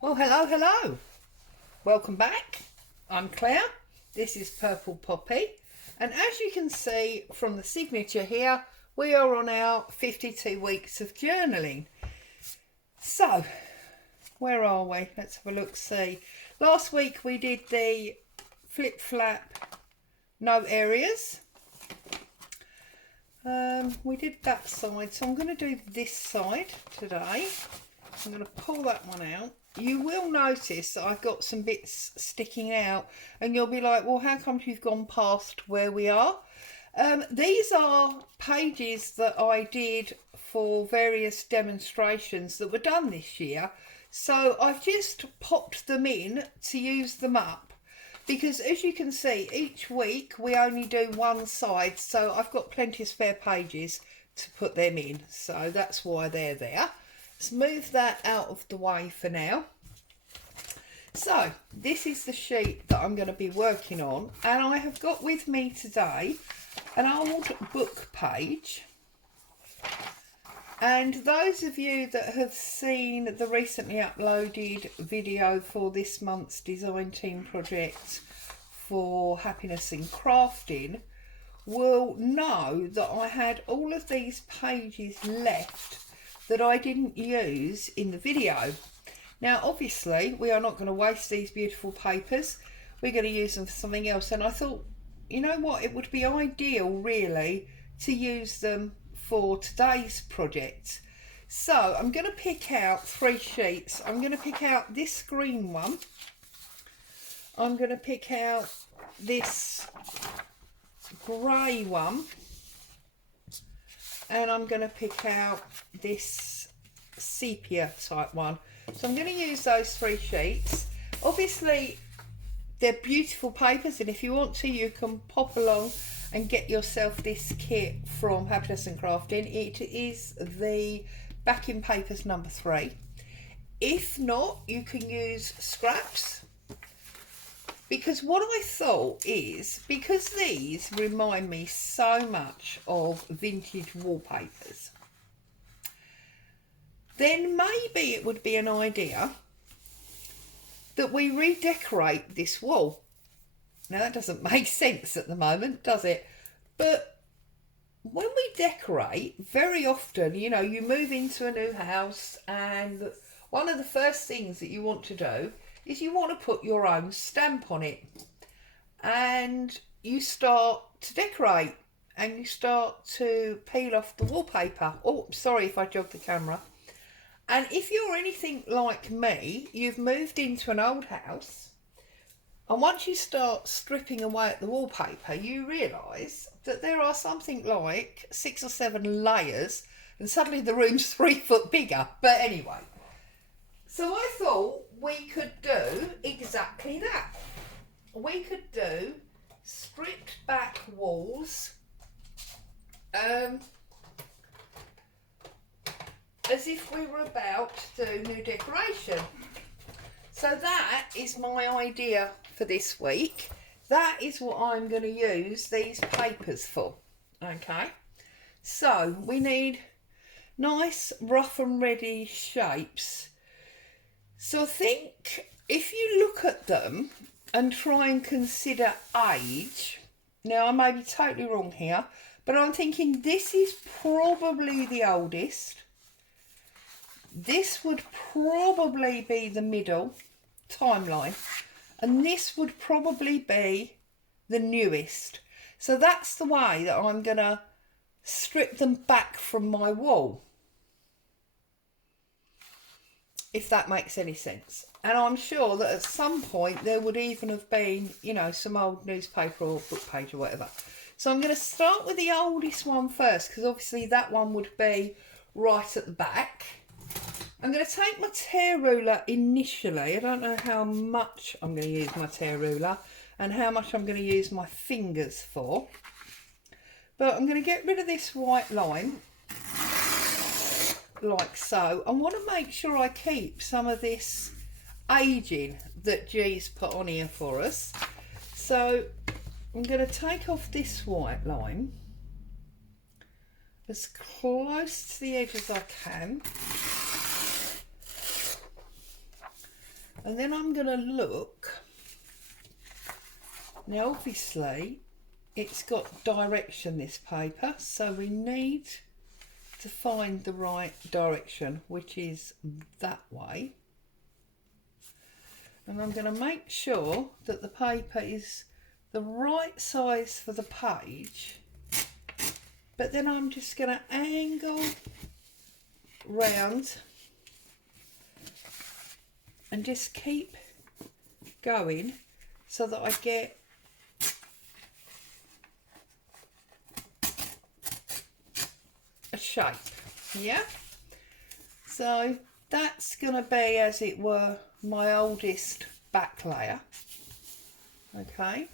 Well, hello, hello. Welcome back. I'm Claire. This is Purple Poppy. And as you can see from the signature here, we are on our 52 weeks of journaling. So, where are we? Let's have a look, see. Last week we did the flip-flap note areas. We did that side, so I'm going to do this side today. I'm going to pull that one out. You will notice that I've got some bits sticking out and you'll be like, well, how come you've gone past where we are? These are pages that I did for various demonstrations that were done this year. So I've just popped them in to use them up because, as you can see, each week we only do one side. So I've got plenty of spare pages to put them in. So that's why they're there. Let's move that out of the way for now. So this is the sheet that I'm going to be working on, and I have got with me today an old book page. And those of you that have seen the recently uploaded video for this month's design team project for happiness in crafting will know that I had all of these pages left that I didn't use in the video. Now obviously we are not going to waste these beautiful papers, we're going to use them for something else, and I thought, you know what, it would be ideal really to use them for today's project. So I'm going to pick out 3 sheets. I'm going to pick out this green one, I'm going to pick out this grey one, and I'm going to pick out this sepia type one. So I'm going to use those 3 sheets. Obviously they're beautiful papers, and if you want to you can pop along and get yourself this kit from Happiness and Crafting. It is the backing papers number 3. If not, you can use scraps, because what I thought is, because these remind me so much of vintage wallpapers, then maybe it would be an idea that we redecorate this wall. Now that doesn't make sense at the moment, does it? But when we decorate, very often, you know, you move into a new house and one of the first things that you want to do is you want to put your own stamp on it, and you start to decorate and you start to peel off the wallpaper. Oh, sorry if I jogged the camera. And if you're anything like me, you've moved into an old house, and once you start stripping away at the wallpaper, you realise that there are something like 6 or 7 layers, and suddenly the room's 3 foot bigger. But anyway, so I thought we could do exactly that. We could do stripped back walls, as if we were about to do new decoration. So that is my idea for this week. That is what I'm going to use these papers for. Okay, so we need nice rough and ready shapes. So I think if you look at them and try and consider age, now I may be totally wrong here, but I'm thinking this is probably the oldest. This would probably be the middle timeline, and this would probably be the newest. So that's the way that I'm going to strip them back from my wall, if that makes any sense. And I'm sure that at some point there would even have been, you know, some old newspaper or book page or whatever. So I'm going to start with the oldest one first, because obviously that one would be right at the back. I'm going to take my tear ruler initially. I don't know how much I'm going to use my tear ruler and how much I'm going to use my fingers for. But I'm going to get rid of this white line, like so. I want to make sure I keep some of this aging that G's put on here for us. So I'm going to take off this white line as close to the edge as I can. And then I'm going to look. Now obviously it's got direction, this paper, so we need to find the right direction, which is that way. And I'm going to make sure that the paper is the right size for the page, but then I'm just going to angle round and just keep going so that I get a shape. Yeah, so that's going to be, as it were, my oldest back layer. Okay,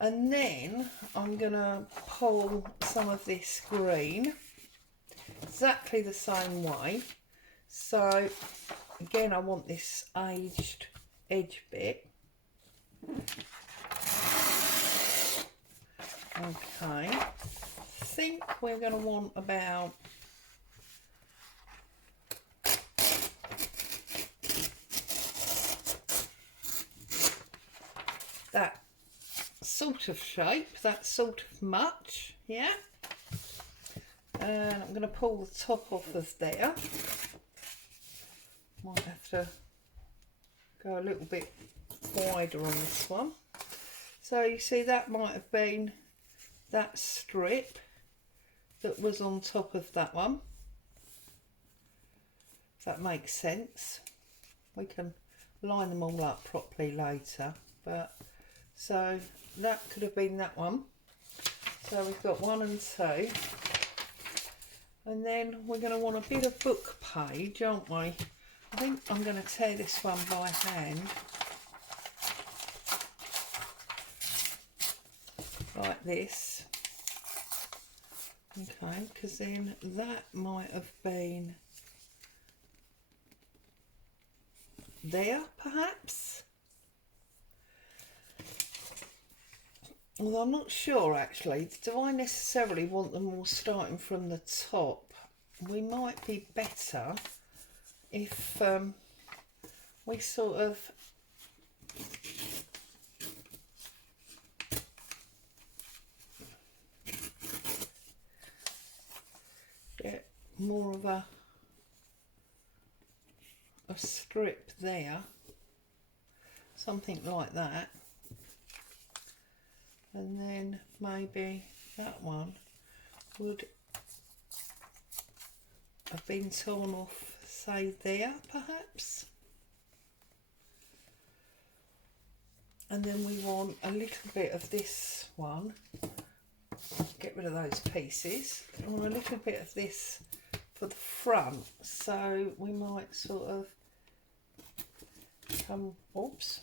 and then I'm going to pull some of this green exactly the same way. So again, I want this aged edge bit. Okay, I think we're going to want about that sort of shape, that sort of much, yeah. And I'm going to pull the top off of there. Might have to go a little bit wider on this one. So you see, that might have been that strip that was on top of that one. If that makes sense. We can line them all up properly later, but so that could have been that one. So we've got 1 and 2, and then we're going to want a bit of book page, aren't we? I think I'm going to tear this one by hand, like this. Okay, because then that might have been there, perhaps. Although I'm not sure actually, do I necessarily want them all starting from the top? We might be better if we sort of get more of a strip there, something like that. And then maybe that one would have been torn off, say there perhaps. And then we want a little bit of this one, get rid of those pieces. I want a little bit of this for the front, so we might sort of come, oops,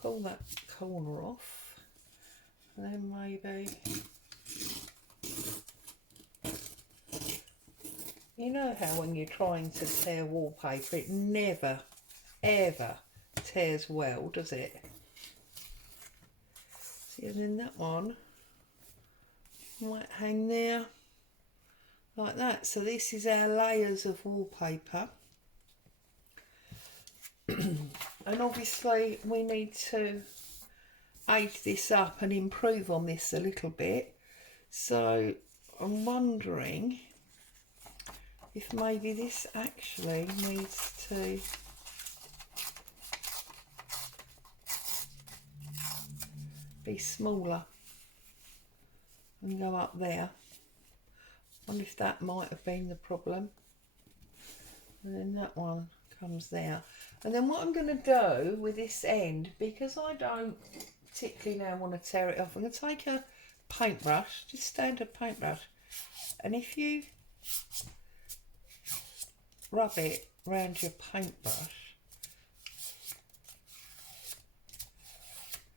pull that corner off, and then maybe, you know how when you're trying to tear wallpaper, it never ever tears well, does it? See, and then that one might hang there like that. So this is our layers of wallpaper. And obviously we need to age this up and improve on this a little bit. So I'm wondering if maybe this actually needs to be smaller and go up there. I wonder if that might have been the problem. And then that one comes there. And then what I'm going to do with this end, because I don't particularly now want to tear it off, I'm going to take a paintbrush, just standard paintbrush, and if you rub it around your paintbrush,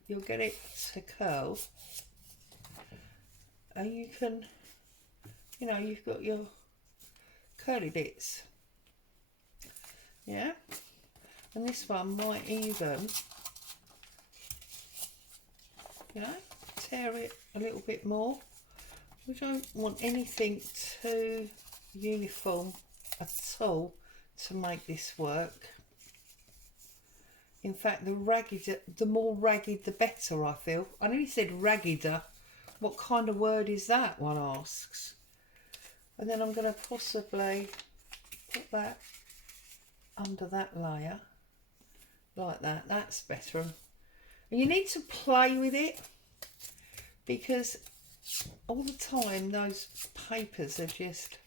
you'll get it to curl, and you can, you know, you've got your curly bits, yeah. And this one might even, you know, tear it a little bit more. We don't want anything too uniform at all to make this work. In fact, the more ragged the better, I feel. I nearly said raggeder. What kind of word is that, one asks. And then I'm going to possibly put that under that layer, like that. That's better. And you need to play with it, because all the time those papers are just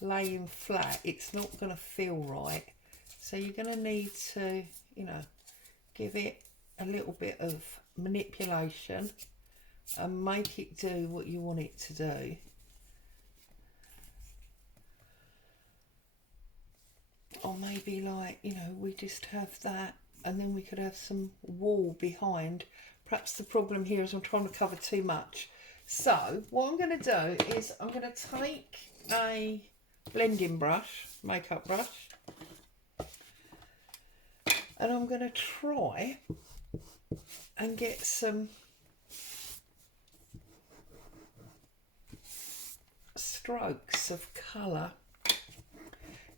laying flat. It's not going to feel right. So you're going to need to, you know, give it a little bit of manipulation and make it do what you want it to do. Or maybe, like, you know, we just have that and then we could have some wall behind. Perhaps the problem here is I'm trying to cover too much. So what I'm going to do is I'm going to take a blending brush, makeup brush, and I'm going to try and get some strokes of colour.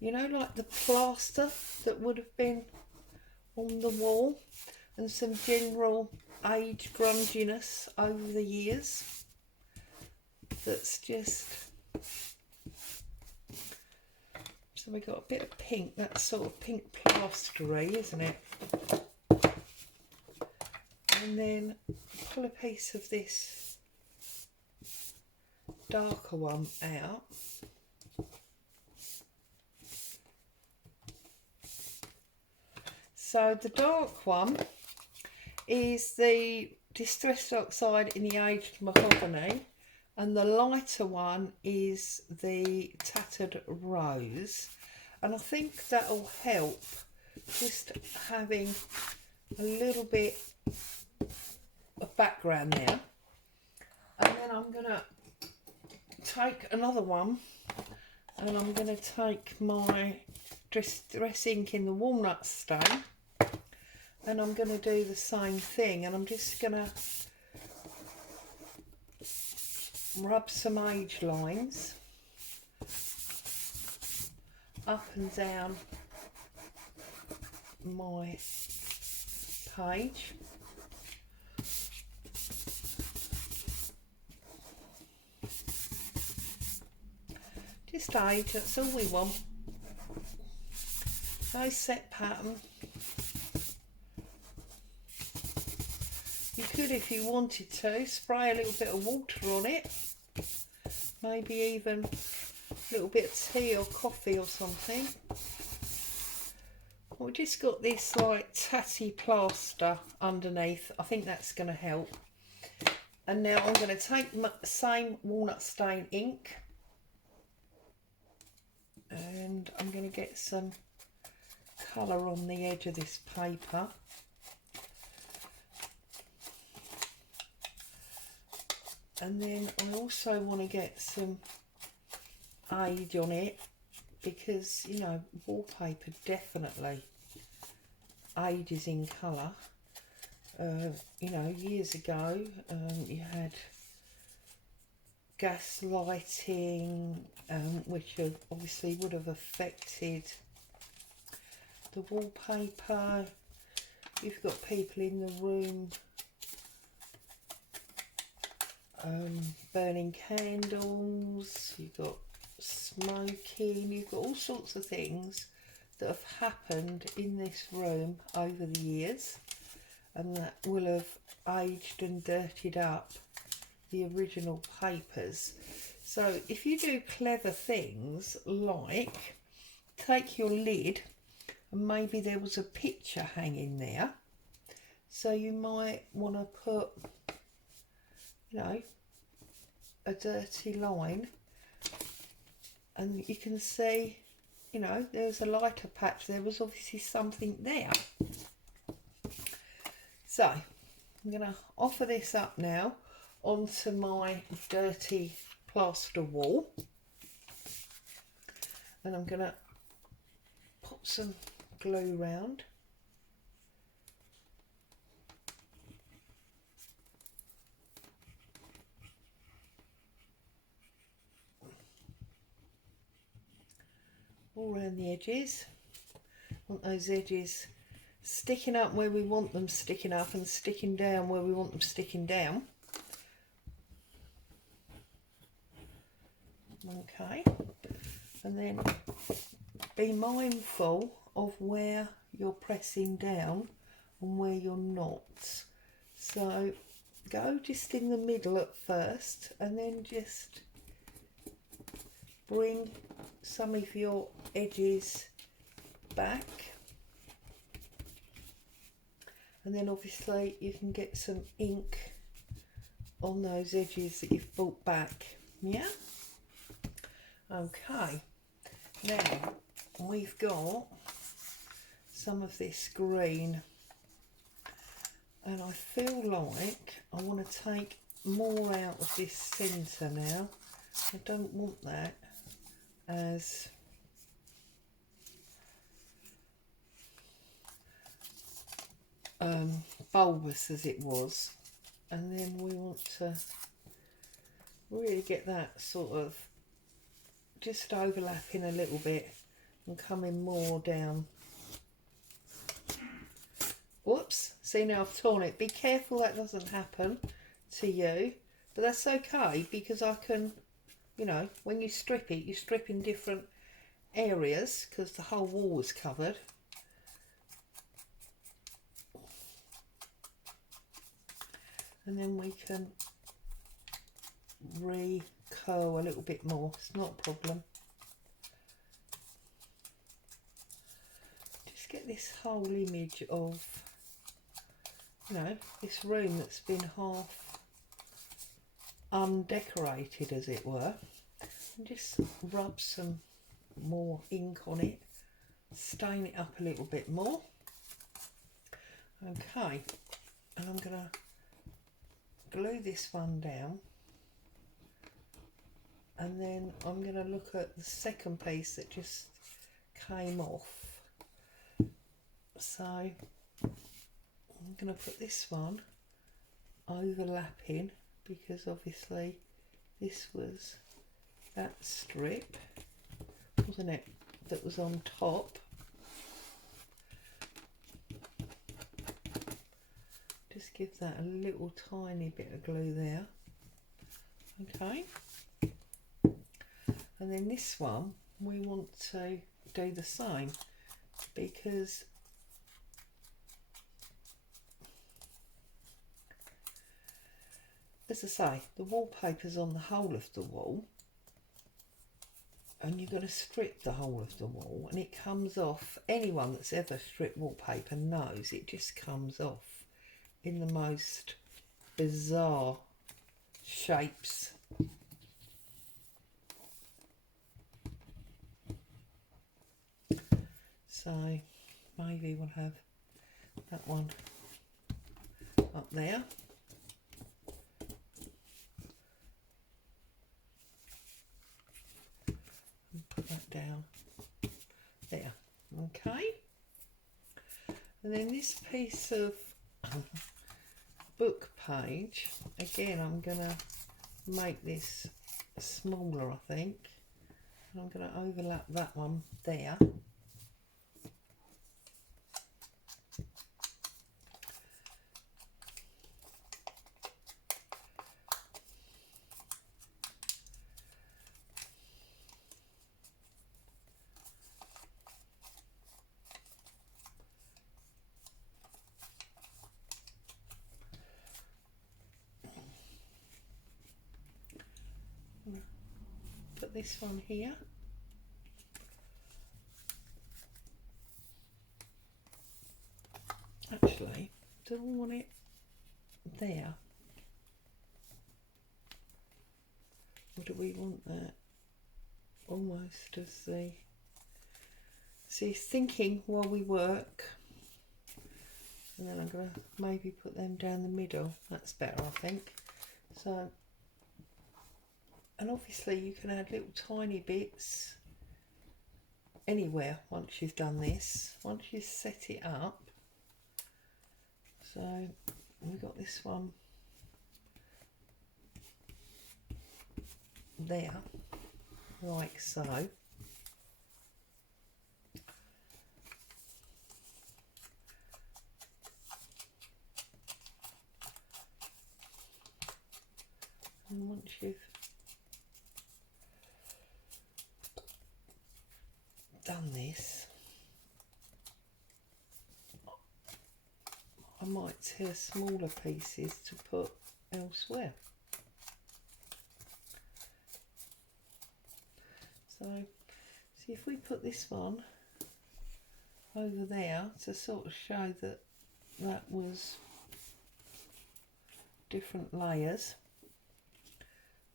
You know, like the plaster that would have been on the wall, and some general age grunginess over the years. That's just... So we got a bit of pink, that's sort of pink plastery, isn't it? And then pull a piece of this darker one out. So the dark one is the Distressed Oxide in the Aged Mahogany, and the lighter one is the Tattered Rose. And I think that'll help, just having a little bit of background there. And then I'm going to take another one, and I'm going to take my Distress ink in the Walnut Stain, and I'm going to do the same thing, and I'm just going to rub some age lines up and down my page. Just age, that's all we want. No set pattern. You could, if you wanted to, spray a little bit of water on it, maybe even a little bit of tea or coffee or something. We just got this like tatty plaster underneath. I think that's going to help. And now I'm going to take the same Walnut Stain ink, and I'm going to get some colour on the edge of this paper. And then I also want to get some age on it, because, you know, wallpaper definitely ages in colour. You know, years ago you had gas lighting, which obviously would have affected the wallpaper. You've got people in the room burning candles, you've got smoking, you've got all sorts of things that have happened in this room over the years, and that will have aged and dirtied up the original papers. So if you do clever things like take your lid, and maybe there was a picture hanging there, so you might want to put, you know, a dirty line, and you can see, you know, there's a lighter patch, there was obviously something there. So I'm going to offer this up now onto my dirty plaster wall, and I'm going to put some glue round. all around the edges. Want those edges sticking up where we want them sticking up and sticking down where we want them sticking down. Okay, and then be mindful of where you're pressing down and where you're not. So go just in the middle at first and then just bring some of your edges back, and then obviously you can get some ink on those edges that you've brought back. Yeah, okay, now we've got some of this green and I feel like I want to take more out of this centre now. I don't want that as bulbous as it was, and then we want to really get that sort of just overlapping a little bit and coming more down. Whoops, see now I've torn it. Be careful that doesn't happen to you, but that's okay because I can, you know, when you strip it, you strip in different areas because the whole wall is covered. And then we can recurl a little bit more, it's not a problem. Just get this whole image of, you know, this room that's been half undecorated as it were, and just rub some more ink on it, stain it up a little bit more. Okay, and I'm going to glue this one down, and then I'm going to look at the second piece that just came off. So I'm going to put this one overlapping because obviously this was that strip, wasn't it, that was on top. Just give that a little tiny bit of glue there. Okay, and then this one we want to do the same because as I say, the wallpaper's on the whole of the wall and you're going to strip the whole of the wall and it comes off. Anyone that's ever stripped wallpaper knows it just comes off in the most bizarre shapes. So maybe we'll have that one up there. And put that down there. Okay. And then this piece of book page, again I'm going to make this smaller, I think. I'm going to overlap that one there. Put this one here. Actually, do I want it there? Or do we want that almost as the... See, thinking while we work. And then I'm going to maybe put them down the middle. That's better, I think. So, and obviously you can add little tiny bits anywhere once you've done this. Once you set it up. So we've got this one there, like so. once you've done this, I might tear smaller pieces to put elsewhere. So see if we put this one over there to sort of show that that was different layers,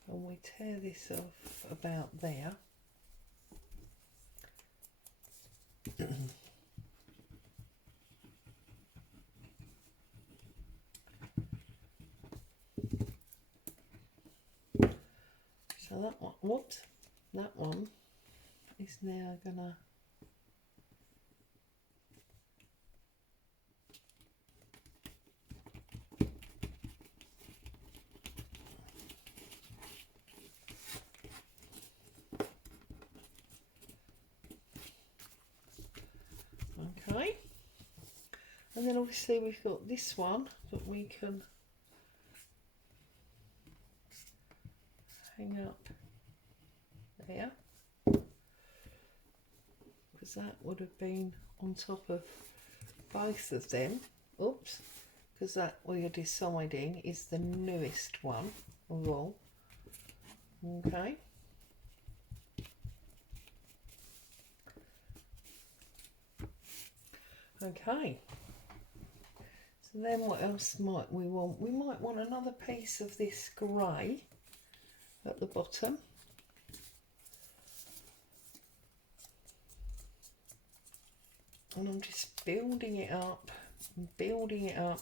and we tear this off about there. So that one, whoops, that one is now gonna okay, and then obviously we've got this one that we can hang up there, because that would have been on top of both of them. Oops, because that we are deciding is the newest one of all. Okay. Okay. So then what else might we want? We might want another piece of this grey at the bottom. And I'm just building it up and building it up,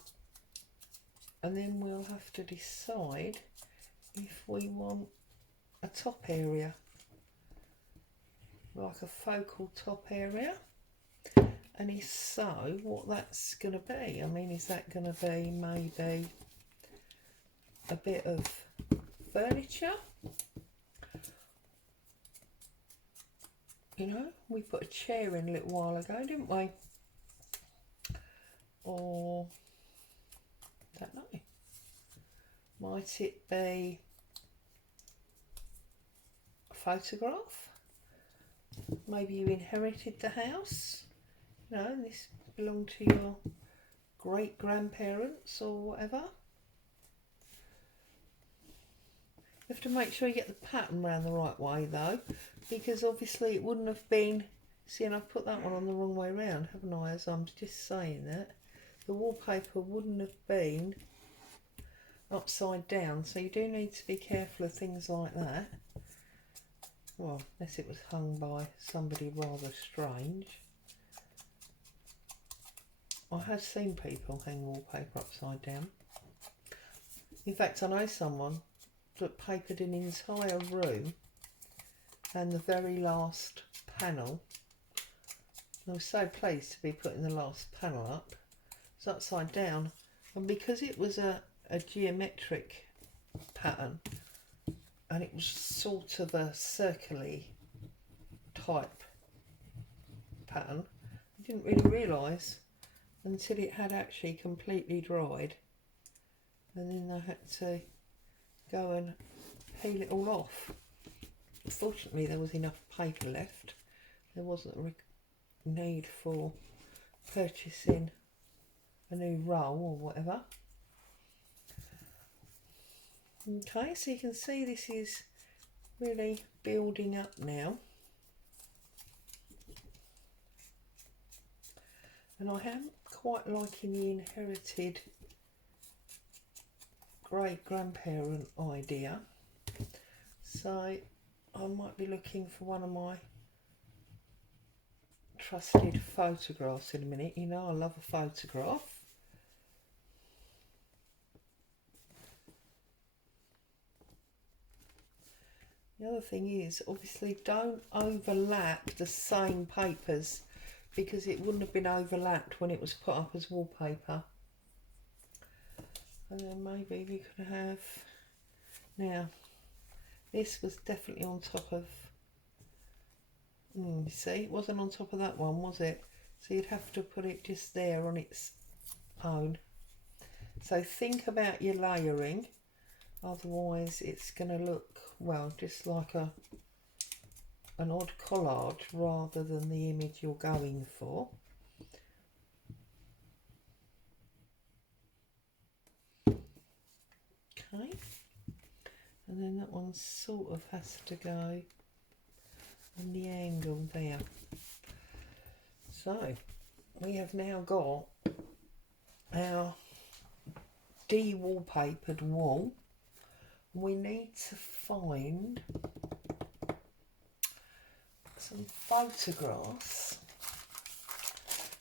and then we'll have to decide if we want a top area, like a focal top area, and if so, what that's going to be. I mean, is that going to be maybe a bit of furniture? You know, we put a chair in a little while ago, didn't we? Or, don't know. Might it be a photograph? Maybe you inherited the house, you know, and this belonged to your great grandparents or whatever. You have to make sure you get the pattern round the right way though, because obviously it wouldn't have been, see, and I've put that one on the wrong way round, haven't I, as I'm just saying that. The wallpaper wouldn't have been upside down, so you do need to be careful of things like that. Well, unless it was hung by somebody rather strange. I have seen people hang wallpaper upside down. In fact, I know someone that papered an entire room, and the very last panel, I was so pleased to be putting the last panel up, it's upside down, and because it was a geometric pattern and it was sort of a circular type pattern, I didn't really realise until it had actually completely dried, and then I had to go and peel it all off. Fortunately there was enough paper left, there wasn't a need for purchasing a new roll or whatever. Okay, so you can see this is really building up now, and I am quite liking the inherited great grandparent idea, so I might be looking for one of my trusted photographs in a minute. You know I love a photograph. The other thing is, obviously don't overlap the same papers, because it wouldn't have been overlapped when it was put up as wallpaper. And then maybe we could have, now this was definitely on top of, you see, it wasn't on top of that one, was it? So you'd have to put it just there on its own. So think about your layering otherwise it's going to look, well, just like an odd collage rather than the image you're going for. Okay, and then that one sort of has to go on the angle there. So we have now got our de-wallpapered wall. We need to find some photographs.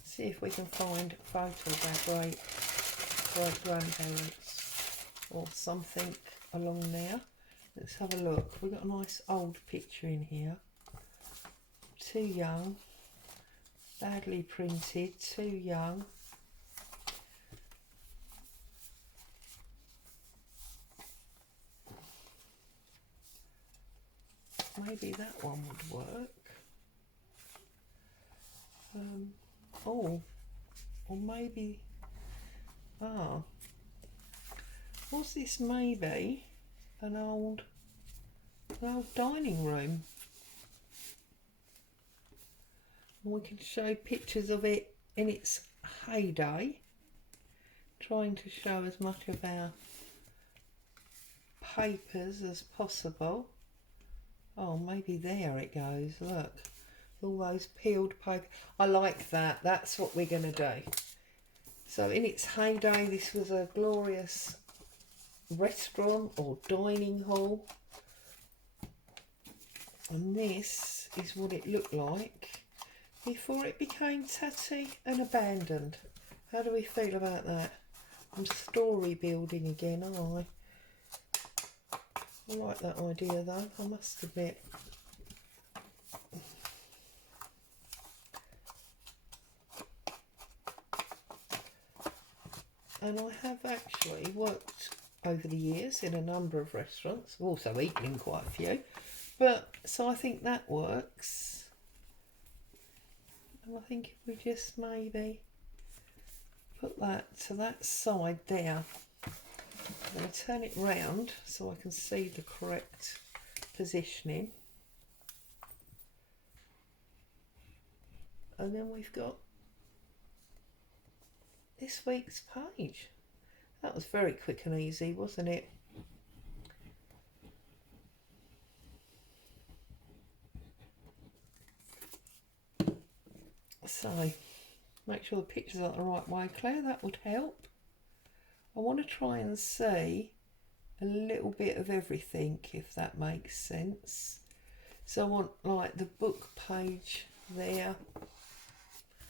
See if we can find a photo of our great grandparents or something along there. Let's have a look. We've got a nice old picture in here. Too young, badly printed, too young. Maybe that one would work. Oh, or maybe, was this maybe an old dining room? And we can show pictures of it in its heyday, trying to show as much of our papers as possible. Oh, maybe there it goes, look, all those peeled paper. I like that, that's what we're going to do. So in its heyday, this was a glorious restaurant or dining hall. And this is what it looked like before it became tatty and abandoned. How do we feel about that? I'm story building again, aren't I? I like that idea though, I must admit. And I have actually worked over the years in a number of restaurants. I've also eaten in quite a few. But, so I think that works. And I think if we just maybe put that to that side there. I'm going to turn it round so I can see the correct positioning. And then we've got this week's page. That was very quick and easy, wasn't it? So, make sure the pictures are the right way, Claire, that would help. I want to try and see a little bit of everything, if that makes sense. So I want like the book page there.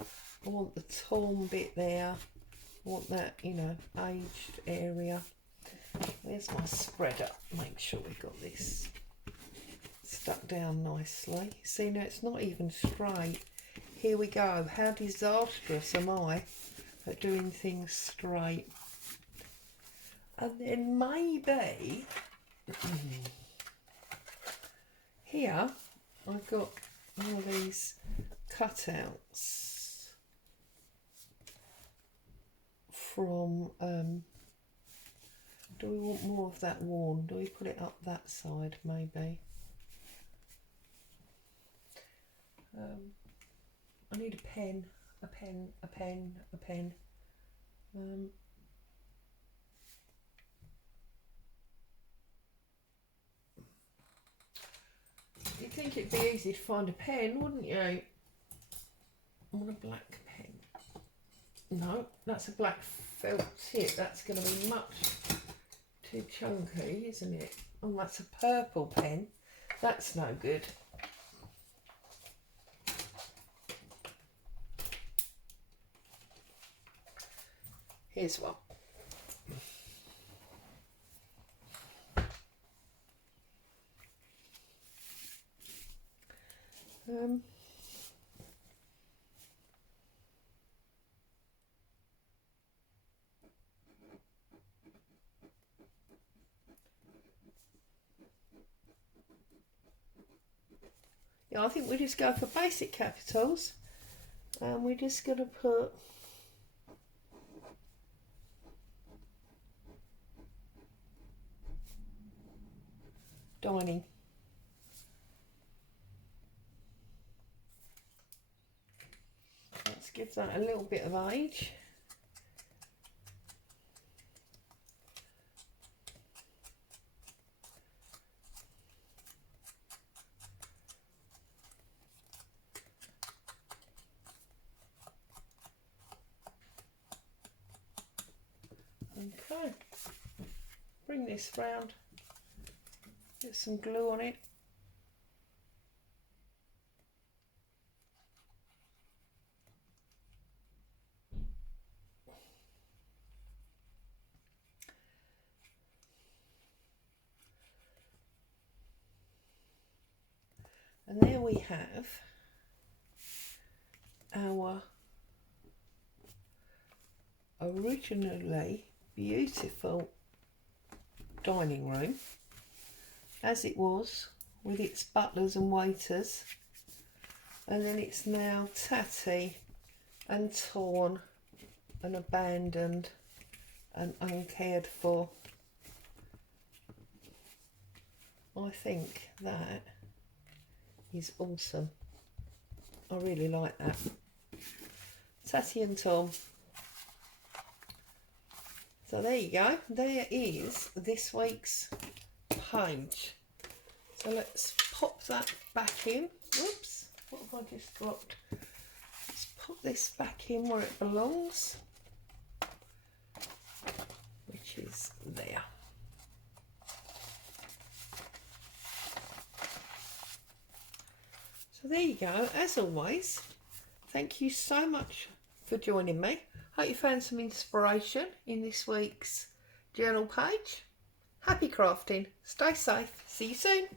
I want the torn bit there. I want that, you know, aged area. There's my spreader. Make sure we've got this stuck down nicely. See, now it's not even straight. Here we go. How disastrous am I at doing things straight? And then maybe here I've got one of these cutouts from, do we want more of that worn? Do we put it up that side maybe? I need a pen, a pen, a pen, a pen. You'd think it'd be easy to find a pen, wouldn't you? I want a black pen. No, that's a black felt tip. That's going to be much too chunky, isn't it? Oh, that's a purple pen. That's no good. Here's one. Yeah, I think we just go for basic capitals, and we're just going to put dining. Let's give that a little bit of age. Okay, bring this round, get some glue on it. And there we have our originally beautiful dining room as it was, with its butlers and waiters, and then it's now tatty and torn and abandoned and uncared for. I think that is awesome. I really like that. Tatty and Tom. So there you go. There is this week's page. So let's pop that back in. Whoops, what have I just dropped? Let's pop this back in where it belongs, which is there. So there you go. As always, thank you so much for joining me. Hope you found some inspiration in this week's journal page. Happy crafting. Stay safe. See you soon.